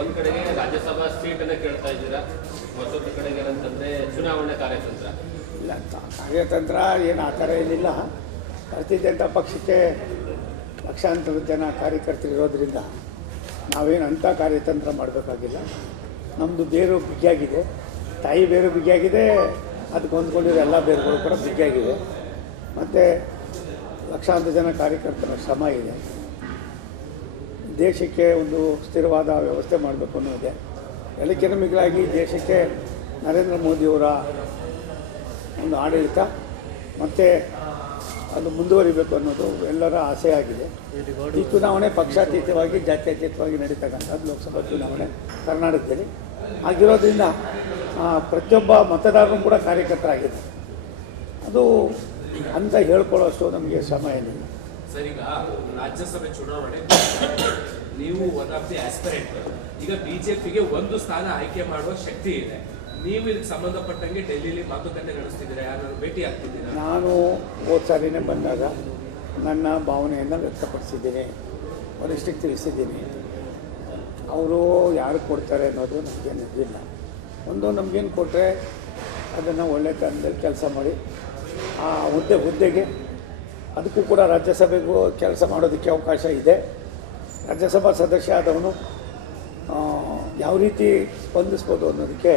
ಒಂದ್ ಕಡೆಗೆ ರಾಜ್ಯಸಭಾ ಸೀಟನ್ನು ಕೇಳ್ತಾ ಇದ್ದೀರಾ, ಮತ್ತೊಂದು ಕಡೆಗೆ ಏನಂತಂದ್ರೆ ಚುನಾವಣೆ ಕಾರ್ಯತಂತ್ರ ಇಲ್ಲ. ಕಾರ್ಯತಂತ್ರ ಏನು ಆ ಥರ ಏನಿಲ್ಲ. ಭಾರತೀಯ ಜನತಾ ಪಕ್ಷಕ್ಕೆ ಲಕ್ಷಾಂತರ ಜನ ಕಾರ್ಯಕರ್ತರಿರೋದ್ರಿಂದ ನಾವೇನು ಅಂಥ ಕಾರ್ಯತಂತ್ರ ಮಾಡಬೇಕಾಗಿಲ್ಲ. ನಮ್ಮದು ಬೇರು ಬಿಗಿಯಾಗಿದೆ, ತಾಯಿ ಬೇರು ಬಿಗಿಯಾಗಿದೆ, ಅದಕ್ಕೆ ಹೊಂದ್ಕೊಂಡಿರೋ ಎಲ್ಲ ಬೇರುಗಳು ಕೂಡ ಬಿಗಿಯಾಗಿವೆ. ಮತ್ತು ಲಕ್ಷಾಂತರ ಜನ ಕಾರ್ಯಕರ್ತರ ಶ್ರಮ ಇದೆ. ದೇಶಕ್ಕೆ ಒಂದು ಸ್ಥಿರವಾದ ವ್ಯವಸ್ಥೆ ಮಾಡಬೇಕು ಅನ್ನೋದೇ ಎಲ್ಲಕ್ಕಿಂತ ಮಿಗಿಲಾಗಿ ದೇಶಕ್ಕೆ ನರೇಂದ್ರ ಮೋದಿಯವರ ಒಂದು ಆಡಳಿತ ಮತ್ತು ಅದು ಮುಂದುವರಿಬೇಕು ಅನ್ನೋದು ಎಲ್ಲರ ಆಸೆ ಆಗಿದೆ. ಈ ಚುನಾವಣೆ ಪಕ್ಷಾತೀತವಾಗಿ ಜಾತ್ಯತೀತವಾಗಿ ನಡೀತಕ್ಕಂಥದ್ದು ಲೋಕಸಭಾ ಚುನಾವಣೆ ಕರ್ನಾಟಕದಲ್ಲಿ ಆಗಿರೋದ್ರಿಂದ ಪ್ರತಿಯೊಬ್ಬ ಮತದಾರರು ಕೂಡ ಕಾರ್ಯಕರ್ತರಾಗಿದೆ. ಅದು ಅಂತ ಹೇಳ್ಕೊಳ್ಳೋಷ್ಟು ನಮಗೆ ಶ್ರಮ ಏನಿಲ್ಲ. ಸರ್, ಈಗ ರಾಜ್ಯಸಭೆ ಚುನಾವಣೆ ನೀವು ಒನ್ ಆಫ್ ದಿ ಆಸ್ಪಿರೆಂಟ್. ಈಗ ಬಿಜೆಪಿಗೆ ಒಂದು ಸ್ಥಾನ ಆಯ್ಕೆ ಮಾಡುವ ಶಕ್ತಿ ಇದೆ. ನೀವು ಇದಕ್ಕೆ ಸಂಬಂಧಪಟ್ಟಂಗೆ ಡೆಲ್ಲಿಲಿ ಮಾತುಕತೆ ನಡೆಸ್ತಿದ್ದೀರಾ, ಯಾರು ಭೇಟಿ ಆಗ್ತಿದ್ದೀರಾ? ನಾನು ಹೋದ ಸಾರಿನೇ ಬಂದಾಗ ನನ್ನ ಭಾವನೆಯನ್ನು ವ್ಯಕ್ತಪಡಿಸಿದ್ದೀನಿ, ವರಿಷ್ಠಕ್ಕೆ ತಿಳಿಸಿದ್ದೀನಿ. ಅವರು ಯಾರು ಕೊಡ್ತಾರೆ ಅನ್ನೋದು ನಮಗೇನು ಇದಿಲ್ಲ. ಒಂದು ನಮಗೇನು ಕೊಟ್ಟರೆ ಅದನ್ನು ಒಳ್ಳೆ ಕಾಲದಲ್ಲಿ ಕೆಲಸ ಮಾಡಿ ಆ ಹುದ್ದೆಗೆ ಅದಕ್ಕೂ ಕೂಡ ರಾಜ್ಯಸಭೆಗೂ ಕೆಲಸ ಮಾಡೋದಕ್ಕೆ ಅವಕಾಶ ಇದೆ. ರಾಜ್ಯಸಭಾ ಸದಸ್ಯ ಆದವನು ಯಾವ ರೀತಿ ಸ್ಪಂದಿಸ್ಬೋದು ಅನ್ನೋದಕ್ಕೆ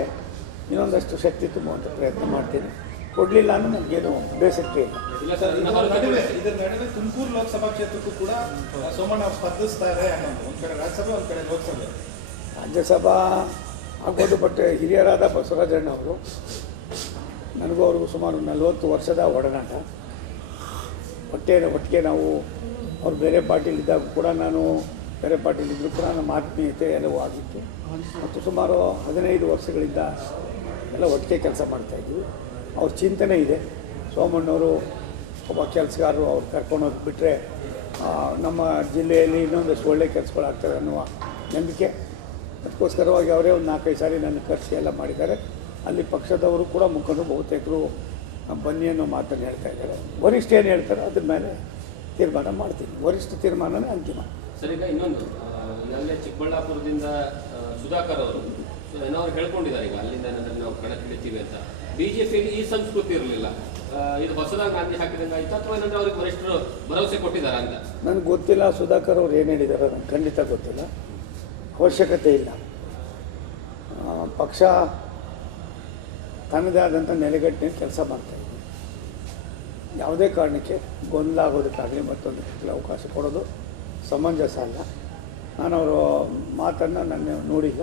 ಇನ್ನೊಂದಷ್ಟು ಶಕ್ತಿ ತುಂಬುವಂಥ ಪ್ರಯತ್ನ ಮಾಡ್ತೀನಿ. ಕೊಡಲಿಲ್ಲ ಅಂದರೆ ನನಗೇನು ಬೇಸರಿಕೆ ಇಲ್ಲ. ಇದರ ನಡುವೆ ತುಮಕೂರು ಲೋಕಸಭಾ ಕ್ಷೇತ್ರಕ್ಕೂ ಕೂಡ ಸೋಮಣ್ಣ ಸ್ಪರ್ಧಿಸ್ತಾರೆ ಅನ್ನೋದು, ಒಂದು ಕಡೆ ರಾಜ್ಯಸಭೆ, ಒಂದು ಕಡೆ ಲೋಕಸಭೆ. ರಾಜ್ಯಸಭಾ ಆಗ್ಬೋದು, ಬಟ್ ಹಿರಿಯರಾದ ಬಸವರಾಜಣ್ಣ ಅವರು, ನನಗೂ ಅವ್ರಿಗೂ ಸುಮಾರು 40 ವರ್ಷದ ಒಡನಾಟ. ಒಟ್ಟಿಗೆ ನಾವು ಅವ್ರು ಬೇರೆ ಪಾರ್ಟಿಲಿದ್ದಾಗ ಕೂಡ ನಾನು ಬೇರೆ ಪಾರ್ಟಿಲಿದ್ದರೂ ಕೂಡ ನಮ್ಮ ಆತ್ಮೀಯತೆ ಎಲ್ಲವೂ ಆಗಿತ್ತು. ಮತ್ತು ಸುಮಾರು 15 ವರ್ಷಗಳಿಂದ ಎಲ್ಲ ಒಟ್ಟಿಗೆ ಕೆಲಸ ಮಾಡ್ತಾಯಿದ್ವಿ. ಅವ್ರ ಚಿಂತನೆ ಇದೆ. ಸೋಮಣ್ಣವರು ಒಬ್ಬ ಕೆಲಸಗಾರರು, ಅವ್ರು ಕರ್ಕೊಂಡೋಗಿ ಬಿಟ್ಟರೆ ನಮ್ಮ ಜಿಲ್ಲೆಯಲ್ಲಿ ಇನ್ನೊಂದಷ್ಟು ಒಳ್ಳೆ ಕೆಲಸಗಳಾಗ್ತವೆ ಅನ್ನುವ ನಂಬಿಕೆ. ಅದಕ್ಕೋಸ್ಕರವಾಗಿ ಅವರೇ ಒಂದು 4-5 ಸಾರಿ ನನ್ನ ಕರೆಸಿ ಎಲ್ಲ ಮಾಡಿದ್ದಾರೆ. ಅಲ್ಲಿ ಪಕ್ಷದವರು ಕೂಡ ಮುಖಂಡರು ಬಹುತೇಕರು ಬನ್ನಿ ಅನ್ನೋ ಮಾತನ್ನು ಹೇಳ್ತಾ ಇದ್ದಾರೆ. ವರಿಷ್ಠ ಏನು ಹೇಳ್ತಾರೆ ಅದ್ರ ಮೇಲೆ ತೀರ್ಮಾನ ಮಾಡ್ತೀನಿ. ವರಿಷ್ಠ ತೀರ್ಮಾನನೇ ಅಂತಿಮ. ಸರ್, ಈಗ ಇನ್ನೊಂದು ಈಗಾಗಲೇ ಚಿಕ್ಕಬಳ್ಳಾಪುರದಿಂದ ಸುಧಾಕರ್ ಅವರು ಏನಾದ್ರು ಹೇಳ್ಕೊಂಡಿದ್ದಾರೆ, ಈಗ ಅಲ್ಲಿಂದ ನಾವು ಕಣಕ್ಕಿಳಿತೀವಿ ಅಂತ. ಬಿಜೆಪಿಯಲ್ಲಿ ಈ ಸಂಸ್ಕೃತಿ ಇರಲಿಲ್ಲ, ಇದು ಹೊಸದಾಗಿ ನಾಂದಿ ಹಾಕಿದಂಗೆ ಆಯ್ತು ಅಥವಾ ಏನಂದ್ರೆ ಅವ್ರಿಗೆ ವರಿಷ್ಠರು ಭರವಸೆ ಕೊಟ್ಟಿದ್ದಾರೆ ಅಂತ ನನಗೆ ಗೊತ್ತಿಲ್ಲ. ಸುಧಾಕರ್ ಅವ್ರು ಏನು ಹೇಳಿದ್ದಾರೆ ನನಗೆ ಖಂಡಿತ ಗೊತ್ತಿಲ್ಲ. ಅವಶ್ಯಕತೆ ಇಲ್ಲ. ಪಕ್ಷ ತನ್ನದೇ ಆದಂಥ ನೆಲೆಗಟ್ಟಿನ ಕೆಲಸ ಮಾಡ್ತಾಯಿದೆ. ಯಾವುದೇ ಕಾರಣಕ್ಕೆ ಗೊಂದಲ ಆಗೋದಕ್ಕಾಗಲಿ ಮತ್ತೊಂದಕ್ಕೆ ಅವಕಾಶ ಕೊಡೋದು ಸಮಂಜಸ ಅಲ್ಲ. ನಾನು ಅವರ ಮಾತನ್ನು ನಾನು ನೋಡಿಲ್ಲ.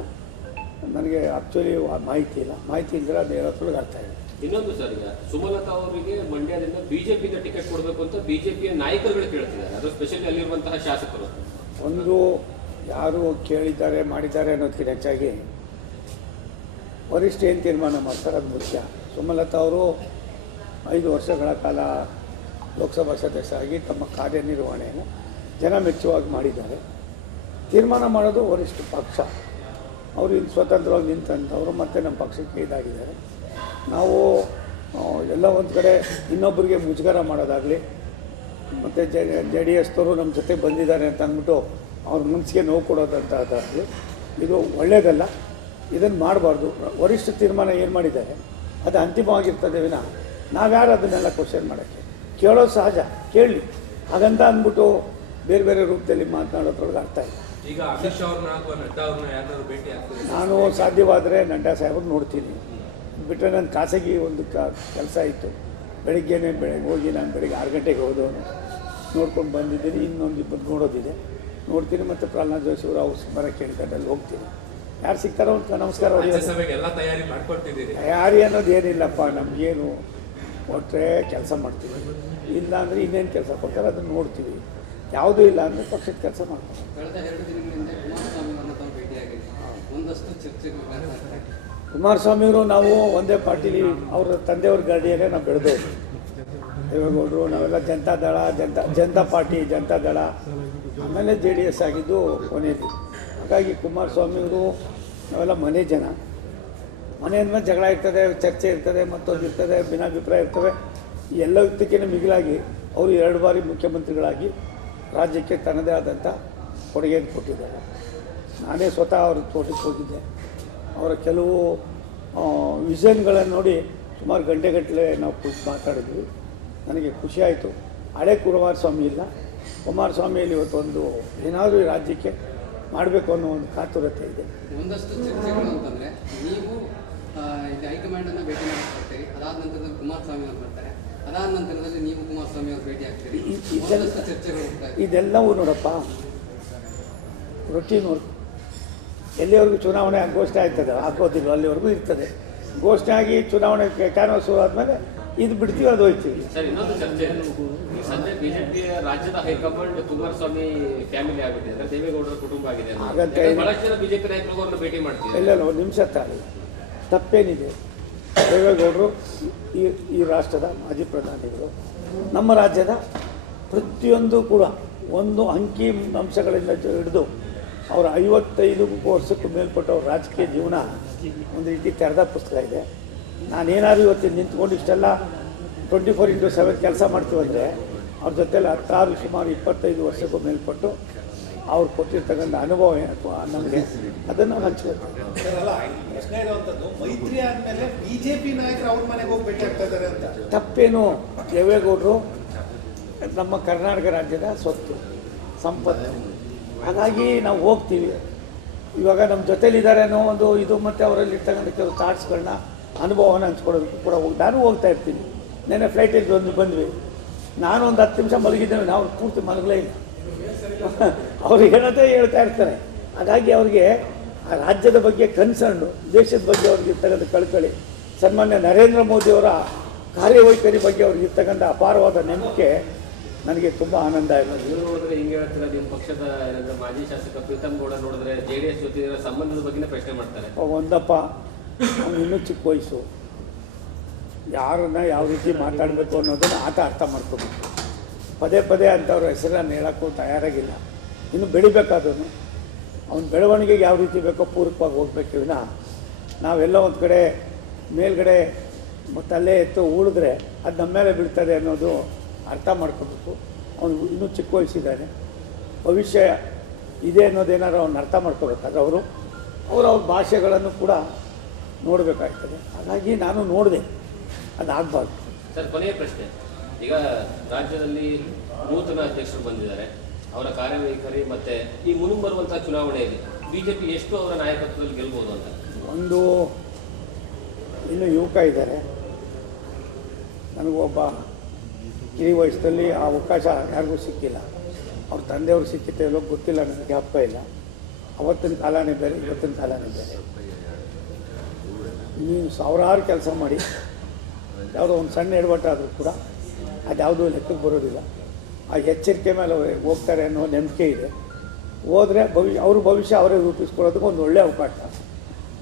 ನನಗೆ ಆ್ಯಕ್ಚುಲಿ ಮಾಹಿತಿ ಇಲ್ಲ. ಮಾಹಿತಿ ಇದ್ದರೆ ಅದು ಹೇಳೋದ್ರೊಳಗೆ ಅರ್ಥ ಇದೆ. ಇನ್ನೊಂದು ಸರ್, ಈಗ ಸುಮಲತಾ ಅವರಿಗೆ ಮಂಡ್ಯದಿಂದ ಬಿಜೆಪಿಗೆ ಟಿಕೆಟ್ ಕೊಡಬೇಕು ಅಂತ ಬಿಜೆಪಿಯ ನಾಯಕರುಗಳು ಕೇಳ್ತಿದ್ದಾರೆ, ಅದು ಸ್ಪೆಷಲಿ ಅಲ್ಲಿರುವಂತಹ ಶಾಸಕರು. ಒಂದು ಯಾರು ಕೇಳಿದ್ದಾರೆ ಮಾಡಿದ್ದಾರೆ ಅನ್ನೋದಕ್ಕಿಂತ ಹೆಚ್ಚಾಗಿ ವರಿಷ್ಠ ಏನು ತೀರ್ಮಾನ ಮಾಡ್ತಾರೆ ಅದು ಮುಖ್ಯ. ಸುಮಲತಾ ಅವರು 5 ವರ್ಷಗಳ ಕಾಲ ಲೋಕಸಭಾ ಸದಸ್ಯರಾಗಿ ತಮ್ಮ ಕಾರ್ಯನಿರ್ವಹಣೆಯನ್ನು ಜನ ಮೆಚ್ಚುವಾಗಿ ಮಾಡಿದ್ದಾರೆ. ತೀರ್ಮಾನ ಮಾಡೋದು ವರಿಷ್ಠ ಪಕ್ಷ. ಅವರು ಇಲ್ಲಿ ಸ್ವತಂತ್ರವಾಗಿ ನಿಂತಂಥವರು ಮತ್ತು ನಮ್ಮ ಪಕ್ಷಕ್ಕೆ ಇದಾಗಿದ್ದಾರೆ. ನಾವು ಎಲ್ಲ ಒಂದು ಕಡೆ ಇನ್ನೊಬ್ಬರಿಗೆ ಮುಜುಗರ ಮಾಡೋದಾಗಲಿ ಮತ್ತು JDS-ದವರು ನಮ್ಮ ಜೊತೆ ಬಂದಿದ್ದಾರೆ ಅಂತ ಅಂದ್ಬಿಟ್ಟು ಅವ್ರ ಮನಸ್ಸಿಗೆ ನೋವು ಕೊಡೋದಂಥದ್ದಾಗಲಿ ಇದು ಒಳ್ಳೆಯದಲ್ಲ. ಇದನ್ನು ಮಾಡಬಾರ್ದು. ವರಿಷ್ಠ ತೀರ್ಮಾನ ಏನು ಮಾಡಿದ್ದಾರೆ ಅದು ಅಂತಿಮವಾಗಿರ್ತದೆ ವಿನ ನಾವ್ಯಾರು ಅದನ್ನೆಲ್ಲ ಕ್ವಶನ್ ಮಾಡೋಕ್ಕೆ. ಕೇಳೋದು ಸಹಜ, ಕೇಳಲಿ. ಹಾಗಂತ ಅಂದ್ಬಿಟ್ಟು ಬೇರೆ ಬೇರೆ ರೂಪದಲ್ಲಿ ಮಾತನಾಡೋದ್ರೊಳಗೆ ಅರ್ಥ ಇದೆ. ಈಗ ಅಮಿತ್ ಶಾ ಅವ್ರನ್ನ ಅಥವಾ ನಡ್ಡಾ ಅವ್ರನ್ನ ಯಾರು ಭೇಟಿ ಆಗ್ತಾರೆ? ನಾನು ಸಾಧ್ಯವಾದರೆ ನಡ್ಡಾ ಸಾಹೇಬ್ರಿಗೆ ನೋಡ್ತೀನಿ. ಬಿಟ್ಟರೆ ನನ್ನ ಖಾಸಗಿ ಒಂದು ಕೆಲಸ ಇತ್ತು. ಬೆಳಗ್ಗೆ ಹೋಗಿ ನಾನು ಬೆಳಗ್ಗೆ 6 ಗಂಟೆಗೆ ಹೋದವನು ನೋಡ್ಕೊಂಡು ಬಂದಿದ್ದೀನಿ. ಇನ್ನೊಂದು 20 ನೋಡೋದಿದೆ, ನೋಡ್ತೀನಿ. ಮತ್ತು ಪ್ರಹ್ಲಾದ್ ಜೋಶಿ ಅವರು ಅವ್ರು ಬರೋಕ್ಕೆ ಹೇಳಿದ್ದಾರೆ, ಅಲ್ಲಿ ಹೋಗ್ತೀನಿ. ಯಾರು ಸಿಗ್ತಾರೋ ಒಂದು ನಮಸ್ಕಾರ ಎಲ್ಲ ತಯಾರಿ ಮಾಡ್ಕೊಳ್ತಿದ್ದೀರಿ? ತಯಾರಿ ಅನ್ನೋದು ಏನಿಲ್ಲಪ್ಪ. ನಮಗೇನು ಕೊಟ್ಟರೆ ಕೆಲಸ ಮಾಡ್ತೀವಿ, ಇಲ್ಲ ಅಂದರೆ ಇನ್ನೇನು ಕೆಲಸ ಕೊಡ್ತಾರೆ ಅದನ್ನು ನೋಡ್ತೀವಿ. ಯಾವುದೂ ಇಲ್ಲ ಅಂದರೆ ಪಕ್ಷದ ಕೆಲಸ ಮಾಡ್ತಾರೆ. ಕಳೆದ 2 ದಿನಗಳಿಂದ ಕುಮಾರಸ್ವಾಮಿ ಅವರನ್ನು ಭೇಟಿಯಾಗಿದೆ, ಒಂದಷ್ಟು ಚರ್ಚೆಗಳು. ಕುಮಾರಸ್ವಾಮಿಯವರು ನಾವು ಒಂದೇ ಪಾರ್ಟಿಲಿ ಅವರ ತಂದೆಯವ್ರ ಗಾಡಿಯಲ್ಲೇ ನಾವು ಬೆಳೆದವರು. ದೇವೇಗೌಡರು ನಾವೆಲ್ಲ ಜನತಾ ಪಾರ್ಟಿ, ಜನತಾ ದಳ, ಆಮೇಲೆ JDS ಆಗಿದ್ದು ಕೊನೆಯಲ್ಲಿ. ಹಾಗಾಗಿ ಕುಮಾರಸ್ವಾಮಿಯವರು ನಾವೆಲ್ಲ ಮನೆ ಜನ. ಮನೆ ಅಂದಮೇಲೆ ಜಗಳ ಇರ್ತದೆ, ಚರ್ಚೆ ಇರ್ತದೆ, ಮತ್ತೊಂದು ಇರ್ತದೆ, ಭಿನ್ನಾಭಿಪ್ರಾಯ ಇರ್ತವೆ. ಈ ಎಲ್ಲದಕ್ಕಿಂತ ಮಿಗಿಲಾಗಿ ಅವರು 2 ಬಾರಿ ಮುಖ್ಯಮಂತ್ರಿಗಳಾಗಿ ರಾಜ್ಯಕ್ಕೆ ತನ್ನದೇ ಆದಂಥ ಕೊಡುಗೆಯನ್ನು ಕೊಟ್ಟಿದ್ದಾರೆ. ನಾನೇ ಸ್ವತಃ ಅವ್ರ ತೋಟಕ್ಕೆ ಹೋಗಿದ್ದೆ. ಅವರ ಕೆಲವು ವಿಷನ್ಗಳನ್ನು ನೋಡಿ ಸುಮಾರು ಗಂಟೆಗಟ್ಟಲೆ ನಾವು ಕೂತು ಮಾತಾಡಿದ್ವಿ. ನನಗೆ ಖುಷಿ ಆಯಿತು. ಹಳೆ ಕುಮಾರಸ್ವಾಮಿ ಇಲ್ಲ, ಕುಮಾರಸ್ವಾಮಿಯಲ್ಲಿ ಇವತ್ತೊಂದು ಏನಾದರೂ ಈ ರಾಜ್ಯಕ್ಕೆ ಮಾಡಬೇಕು ಅನ್ನೋ ಒಂದು ಕಾತುರತೆ ಇದೆ. ಒಂದಷ್ಟು ಚರ್ಚೆಗಳು ಅಂತಂದರೆ ನೀವು ಇದು ಹೈಕಮಾಂಡನ್ನು ಭೇಟಿ ಮಾಡ್ಕೊಳ್ತೀರಿ, ಅದಾದ ನಂತರದಲ್ಲಿ ಕುಮಾರಸ್ವಾಮಿ ಅವರು ಬರ್ತಾರೆ, ಅದಾದ ನಂತರದಲ್ಲಿ ನೀವು ಕುಮಾರಸ್ವಾಮಿ ಅವರು ಭೇಟಿ ಆಗ್ತೀರಿ, ಒಂದಷ್ಟು ಚರ್ಚೆಗಳು ಹೋಗ್ತಾ ಇದೆ. ಇದೆಲ್ಲವೂ ನೋಡಪ್ಪ ರೊಟೀನ್ ವರ್ಕ್. ಎಲ್ಲಿವರೆಗೂ ಚುನಾವಣೆ ಘೋಷಣೆ ಆಯ್ತದೆ ಹಾಕೋದಿಲ್ಲ ಅಲ್ಲಿವರೆಗೂ ಇರ್ತದೆ. ಘೋಷಣೆ ಆಗಿ ಚುನಾವಣೆ ಕ್ಯಾನ್ವಾಸ್ ಆದಮೇಲೆ ಇದು ಬಿಡ್ತೀವಿ, ಅದು ಹೋಯ್ತೀವಿ. ಸರ್, ಇನ್ನೊಂದು ಚರ್ಚೆ ಇದೆ. ಈ ಸದ್ಯ ಬಿಜೆಪಿಯ ರಾಜ್ಯದ ಹೈಕಮಾಂಡ್ ಕುಮಾರಸ್ವಾಮಿ ಫ್ಯಾಮಿಲಿ ಆಗಿದೆ, ಅಂದ್ರೆ ದೇವೇಗೌಡರ ಕುಟುಂಬ ಆಗಿದೆ. ಹಾಗಂತ ಬಹಳಷ್ಟು ಜನ ಬಿಜೆಪಿ ನಾಯಕರು ಅವ್ರನ್ನ ಭೇಟಿ ಮಾಡ್ತೀವಿ. ಎಲ್ಲ ಒಂದು ನಿಮಿಷ ತಾಳಿ ತಪ್ಪೇನಿದೆ. ದೇವೇಗೌಡರು ಈ ರಾಷ್ಟ್ರದ ಮಾಜಿ ಪ್ರಧಾನಿಗಳು. ನಮ್ಮ ರಾಜ್ಯದ ಪ್ರತಿಯೊಂದು ಕೂಡ ಒಂದು ಅಂಕಿ ಅಂಶಗಳಿಂದ ಹಿಡಿದು ಅವರ 55 ವರ್ಷಕ್ಕೂ ಮೇಲ್ಪಟ್ಟ ಅವ್ರ ರಾಜಕೀಯ ಜೀವನ ಒಂದು ರೀತಿ ತೆರೆದ ಪುಸ್ತಕ ಇದೆ. ನಾನೇನಾದ್ರು ಇವತ್ತು ನಿಂತ್ಕೊಂಡು ಇಷ್ಟೆಲ್ಲ 24/7 ಕೆಲಸ ಮಾಡ್ತೀವಂದರೆ ಅವ್ರ ಜೊತೆಲಿ 16 ಸುಮಾರು 25 ವರ್ಷಕ್ಕೂ ಮೇಲ್ಪಟ್ಟು ಅವ್ರು ಕೊಟ್ಟಿರ್ತಕ್ಕಂಥ ಅನುಭವ ಏನಪ್ಪ ನಮಗೆ ಅದನ್ನು ಹಂಚ್ಕೊಳ್ತೀವಿ. ಸರ್, ಅಲ್ಲ, ಪ್ರಶ್ನೆ ಇರುವಂಥದ್ದು ಮೈತ್ರಿ ಆದಮೇಲೆ ಬಿಜೆಪಿ ನಾಯಕರು ಅವ್ರ ಮನೆಗೆ ಹೋಗಿ ಭೇಟಿ ಆಗ್ತಾ ಇದ್ದಾರೆ ಅಂತ. ತಪ್ಪೇನು? ದೇವೇಗೌಡರು ನಮ್ಮ ಕರ್ನಾಟಕ ರಾಜ್ಯದ ಸ್ವತ್ತು ಸಂಪತ್ತು. ಹಾಗಾಗಿ ನಾವು ಹೋಗ್ತೀವಿ. ಇವಾಗ ನಮ್ಮ ಜೊತೇಲಿದ್ದಾರೆ ಅನ್ನೋ ಒಂದು ಇದು ಮತ್ತು ಅವರಲ್ಲಿ ಇರ್ತಕ್ಕಂಥ ಕೆಲವು ಥಾಟ್ಸ್ಗಳನ್ನ ಅನುಭವನ ಹಂಚ್ಕೊಡೋದಕ್ಕೆ ಕೂಡ ನಾನು ಹೋಗ್ತಾ ಇರ್ತೀನಿ. ನೆನ್ನೆ ಫ್ಲೈಟಲ್ಲಿ ಬಂದ್ವಿ. ನಾನು ಒಂದು 10 ನಿಮಿಷ ಮಲಗಿದ್ದೇವೆ, ನಾವು ಪೂರ್ತಿ ಮಲಗಲೇ ಇಲ್ಲ. ಅವ್ರಿಗೆ ಏನಂತ ಹೇಳ್ತಾ ಇರ್ತಾರೆ. ಹಾಗಾಗಿ ಅವ್ರಿಗೆ ಆ ರಾಜ್ಯದ ಬಗ್ಗೆ ಕನ್ಸರ್ನು, ದೇಶದ ಬಗ್ಗೆ ಅವ್ರಿಗೆ ಇರ್ತಕ್ಕಂಥ ಕಳಕಳಿ, ಸನ್ಮಾನ್ಯ ನರೇಂದ್ರ ಮೋದಿಯವರ ಕಾರ್ಯವೈಖರಿ ಬಗ್ಗೆ ಅವ್ರಿಗೆ ಇರ್ತಕ್ಕಂಥ ಅಪಾರವಾದ ನಂಬಿಕೆ ನನಗೆ ತುಂಬ ಆನಂದ ಆಯಿತು. ನೀವು ನೋಡಿದ್ರೆ ಹಿಂಗೆ ಹೇಳ್ತೀರಾ, ನಿಮ್ಮ ಪಕ್ಷದ ಏನಂದ್ರೆ ಮಾಜಿ ಶಾಸಕ ಪ್ರೀತಮ್ ಗೌಡ ನೋಡಿದ್ರೆ JDS ಜೊತೆ ಇರೋ ಸಂಬಂಧದ ಬಗ್ಗೆ ಪ್ರಶ್ನೆ ಮಾಡ್ತಾರೆ. ಒಂದಪ್ಪ, ಅವ್ನು ಇನ್ನೂ ಚಿಕ್ಕ ವಯಸ್ಸು, ಯಾರನ್ನ ಯಾವ ರೀತಿ ಮಾತಾಡಬೇಕು ಅನ್ನೋದನ್ನು ಆತ ಅರ್ಥ ಮಾಡ್ಕೋಬೇಕು. ಪದೇ ಪದೇ ಅಂಥವ್ರ ಹೆಸರನ್ನು ಹೇಳೋಕ್ಕೂ ತಯಾರಾಗಿಲ್ಲ. ಇನ್ನು ಬೆಳಿಬೇಕಾದನು ಅವನ ಬೆಳವಣಿಗೆಗೆ ಯಾವ ರೀತಿ ಬೇಕೋ ಪೂರಕವಾಗಿ ಹೋಗ್ಬೇಕು. ವಿನ ನಾವೆಲ್ಲ ಒಂದು ಕಡೆ ಮೇಲ್ಗಡೆ ತಲೆ ಎತ್ತು ಉಳಿದ್ರೆ ಅದು ನಮ್ಮ ಮೇಲೆ ಬೀಳ್ತದೆ ಅನ್ನೋದು ಅರ್ಥ ಮಾಡ್ಕೋಬೇಕು. ಅವನು ಇನ್ನೂ ಚಿಕ್ಕ ವಯಸ್ಸಿದ್ದಾನೆ, ಭವಿಷ್ಯ ಇದೆ ಅನ್ನೋದೇನಾದ್ರು ಅವ್ನು ಅರ್ಥ ಮಾಡ್ಕೋಬೇಕಾದ್ರೆ ಅವ್ರ ಭಾಷೆಗಳನ್ನು ಕೂಡ ನೋಡಬೇಕಾಗ್ತದೆ. ಹಾಗಾಗಿ ನಾನು ನೋಡಿದೆ, ಅದಾಗಬಾರ್ದು. ಸರ್, ಕೊನೆಯ ಪ್ರಶ್ನೆ. ಈಗ ರಾಜ್ಯದಲ್ಲಿ ನೂತನ ಅಧ್ಯಕ್ಷರು ಬಂದಿದ್ದಾರೆ, ಅವರ ಕಾರ್ಯವೈಖರಿ ಮತ್ತೆ ಈ ಮುಂಬರುವಂತಹ ಚುನಾವಣೆಯಲ್ಲಿ ಬಿಜೆಪಿ ಎಷ್ಟು ಅವರ ನಾಯಕತ್ವದಲ್ಲಿ ಗೆಲ್ಬೋದು ಅಂತ? ಒಂದು ಇನ್ನು ಯುವಕ ಇದ್ದಾರೆ. ನನಗೊಬ್ಬ ಕಿರಿ ವಯಸ್ಸಲ್ಲಿ ಆ ಅವಕಾಶ ಯಾರಿಗೂ ಸಿಕ್ಕಿಲ್ಲ. ಅವ್ರ ತಂದೆಯವರು ಸಿಕ್ಕಿತ್ತೆ ಎಲ್ಲೋ ಗೊತ್ತಿಲ್ಲ, ನನಗೆ ಜ್ಞಾಪಕ ಇಲ್ಲ. ಅವತ್ತಿನ ಕಾಲನೇ ಬೇರೆ, ಇವತ್ತಿನ ಕಾಲನೇ ಬೇರೆ. ನೀವು ಸಾವಿರಾರು ಕೆಲಸ ಮಾಡಿ ಯಾವುದೋ ಒಂದು ಸಣ್ಣ ಎಡವಟ್ಟಾದರೂ ಕೂಡ ಅದ್ಯಾವುದೂ ಲೆಕ್ಕಕ್ಕೆ ಬರೋದಿಲ್ಲ. ಆ ಎಚ್ಚರಿಕೆ ಮೇಲೆ ಹೋಗ್ತಾರೆ ಅನ್ನೋ ನಂಬಿಕೆ ಇದೆ. ಹೋದರೆ ಅವ್ರ ಭವಿಷ್ಯ ಅವರೇ ರೂಪಿಸ್ಕೊಳ್ಳೋದಕ್ಕೆ ಒಂದು ಒಳ್ಳೆಯ ಅವಕಾಶ.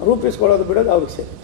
ರೂಪಿಸ್ಕೊಳ್ಳೋದು ಬಿಡೋದು ಅವ್ರಿಗೆ ಸೇರಿ.